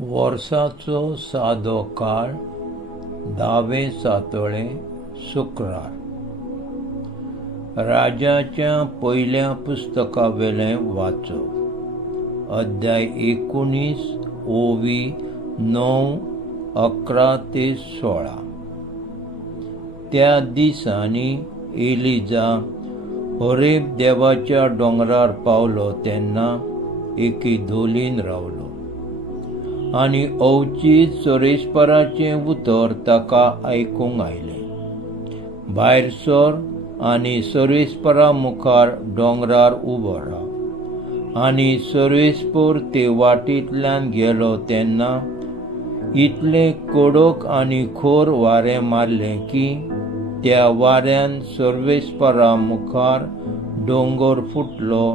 वर्साचो सादो काळ 10वें सातोळे शुक्रार. राजाच्या पयल्या पुस्तकावेलें वाचप. अध्याय 19 ओवी 9, 11 ते 16. त्या दिसांनी एलिजा होरेब देवाच्या दोंगरार पावलो तेन्ना एके धोलीन रावलो आनी अवचीत सोरेस्पराचें उतर ताका आयकूंक आयलें. भायर सर आनी सोरेस्परा मुखार दोंगरार उबो राव. आनी सोरेस्पोर ते वाटेंतल्यान गेलो तेन्ना इतलें कडक आनी खोर वारें मारलें की त्या वाऱ्यान सोरेस्परा मुखार दोंगर फुटलो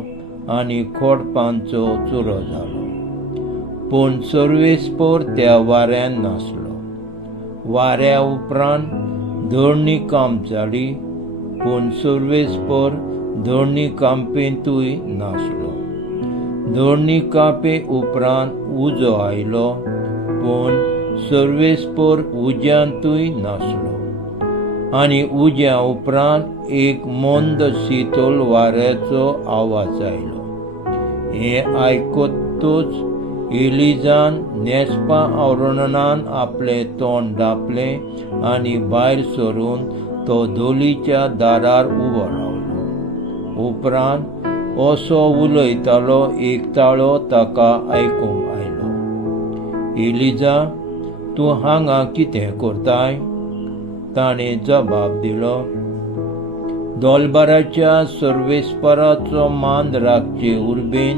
आनी खोडपांचो चुरो जालो. पूण सोरेस्पोर त्या वाऱ्यान नासलो. वाऱ्या उपरांत धोरणी कांप जाली, पूण सोरेस्पोर धोरणी कांपेंतूय नासलो. धोरणी कांपे उपरांत उजो आयलो, पूण सोरेस्पोर उज्यांतूय नासलो. आनी उज्या उपरांत एक मंद शीतल वाऱ्याचो आवाज आयलो. हें आयकतूच एलिजान नेस्पा आवरणान आपलें तोंड धांपलें आनी भायर सरून तो धोलीच्या दारार उबो रावलो. उपरांत असो उलयतालो एक ताळो ताका आयकूंक आयलो. एलिजा, तूं हांगा कितें करताय? ताणें जबाब दिलो, दोलबाराच्या सोरेस्पराचो मान राखचे उर्बेन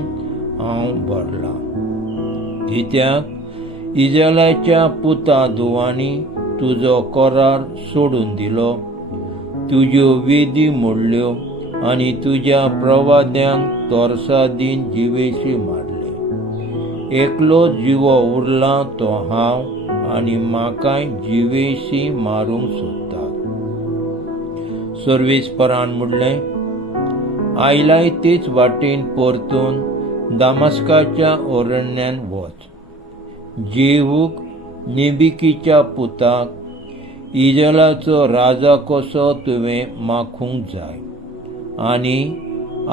हांव भरलां. कित्याक इस्रायेलाच्या पुता धुवांनी तुजो करार सोडून दिलो, तुज्यो वेदी मोडल्यो आनी तुज्या प्रवाद्यांक तोरसा दिन जिवेशी मारले. एकलो जिवो उरला तो हांव, आनी म्हाकाय जिवेशी मारूंक सोदतात. सोरेस्परान म्हणलें, आयलाय तेच वाटेन परतून दामस्काच्या अरण्यान वच. जेहूक निबिकीच्या पुताक इस्रायेलाचो राजा कसो तुवें माखूंक जाय. आनी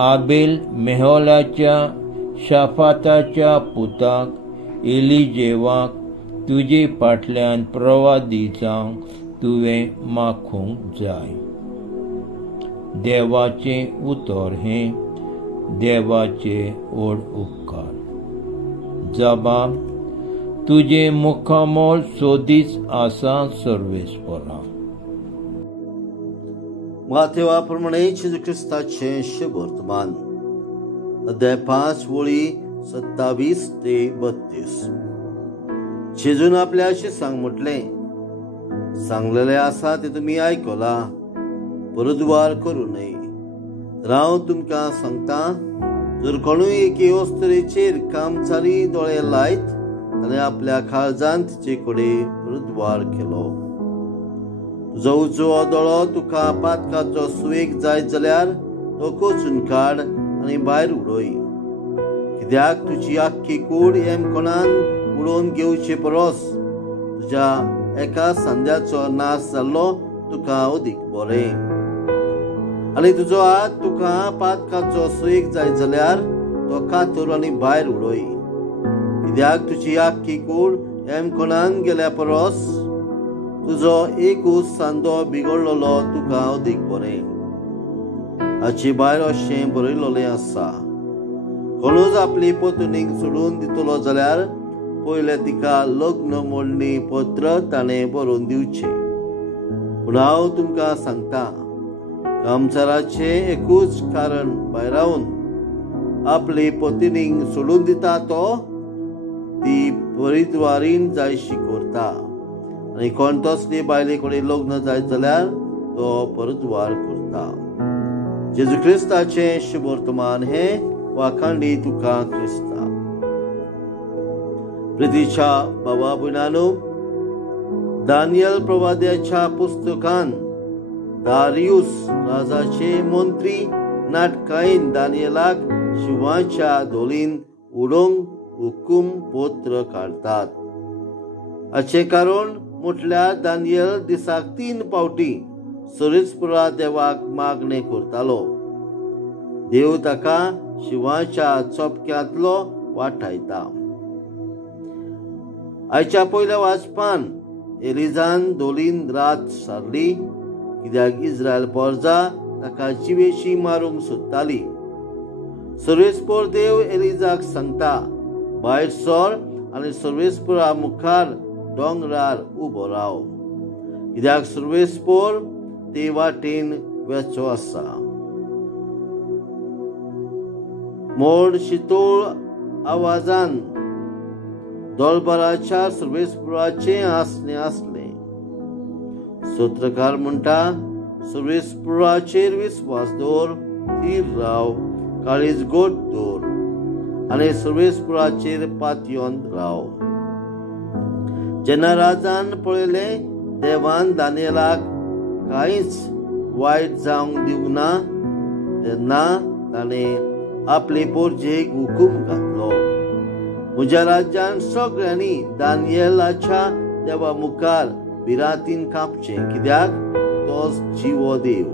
आबेल मेहोलाच्या शाफाताच्या पुताक एलिजेवाक तुजे फाटल्यान प्रवादी जावंक तुवें माखूंक जाय. देवाचें उतर हें देवाचे ओड उपकार. जबाब, तुजे मुखामोल सोदीच आसा सोरेस्परा. माथेवा प्रमाणे जेजू ख्रिस्ताचें शुभ वर्तमान. अध्याय 5 वळी 27 ते 32. जेजून आपल्याशी सांग म्हटलें, सांगलेलें आसा तें तुमी आयकलां, परद्वार करूं न्हय. हांव तुमकां सांगतां, जर कोणूय एके वस्तरेचेर कामचारी दोळे लायत जाल्यार आपल्या काळजांत तिचे कडेन परद्वार केलो. तुजो उजवो दोळो तुका पातकाचो सुवेग जाय जाल्यार तो कोचून काड आनी भायर उडय. कित्याक तुजी आख्खी कूड हेमखणान उडोवन घेवचे परस तुज्या एका सांद्याचो नाश जाल्लो तुका अदीक बरें. आनी तुजो हात तुका पातकाचो सुवेग जाय जाल्यार तो कातर आनी भायर उडय. कित्याक तुजी आख्खी कूड हेमखणान गेल्या परस तुजो एकूच सांदो बिगडलेलो तुका अदीक बरें. हाचे भायर अशें बरयल्लें आसा, कोणूच आपली पत्नीक सोडून दितलो जाल्यार पयले तिका लग्न मोडणी पत्र ताणें बरोवन दिवचें. पूण हांव तुमकां सांगतां, कामचाराचें एकूच कारण भायर रावन आपली पत्नीक सोडून दिता तो ती परिद्वारीन जायशी करता. आनी कोण तसली बायले कडेन लग्न जाय जाल्यार तो परद्वार करता. जेजू ख्रिस्ताचें शुभ वर्तमान हें वाखांडी तुका क्रिस्ता. प्रितीच्या भावा भयणांनो, दानियल प्रवाद्याच्या पुस्तकान दारियुस राजाचे मंत्री नाटकायेन दानियेलाक शिवाच्या धोलीन उडोवंक हुकूम पत्र काढतात. हाचे कारण म्हटल्यार दानियल दिसाक 3 फावटी सरीसपुरा देवाक मागणे करतालो. देव ताका शिवाच्या चोपक्यांतलो वाटायता. आयच्या पयल्या वाचपान एलिजान दोलीन रात सारली, कित्याक इस्रायल परजा ताका जिवेशी मारूंक सोदताली. सर्वेस्पर देव एलिजाक सांगता, भायर सर आनी सर्वेस्परा मुखार दोंगरार उबो राव, कित्याक सर्वेस्पर ते वाटेन वेचो आसा. मोड शितोळ आवाजान दोळबाराच्या सर्वेस्पराचे आसने आसले. स्तोत्रकार म्हणटा, सर्वेस्पराचेर विस्वास दवर, थीर राव, काळीज गोट दवर आनी सर्वेस्पराचेर पातयोन राव. जेन्ना राजान पळयलें देवान दानियेलाक कांयच वायट जावंक दिवंक ना, तेन्ना ताणें आपले पोरजेक हुकूम घातलो, म्हज्या राज्यान सगळ्यांनी दानियेलाच्या देवा मुखार भिरांतीन कापचें, कित्याक तोच जिवो देव,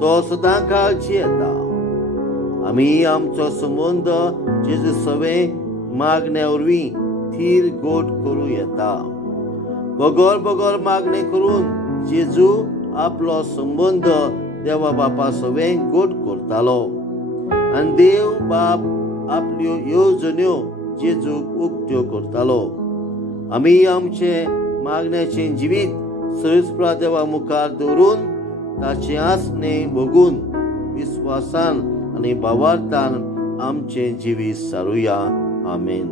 तो सदां काळजी येता. आमी आमचो संबंद जेजू सवे मागण्या वरवीं थीर गोट करूं येता. बोगोर मागणे करून जेजू आपलो संबंध देवा बापा सवे गोट करतालो आनी देव बाप आपल्यो येवजण्यो जेजूक उक्त्यो करतालो. आमी आमचे मागण्याचें जिवीत सर्वेस्परा देवा मुखार दवरून ताचे आसने भोगून विस्वासान आनी भावार्थान आमचें जिवीत सारुया. आमेन.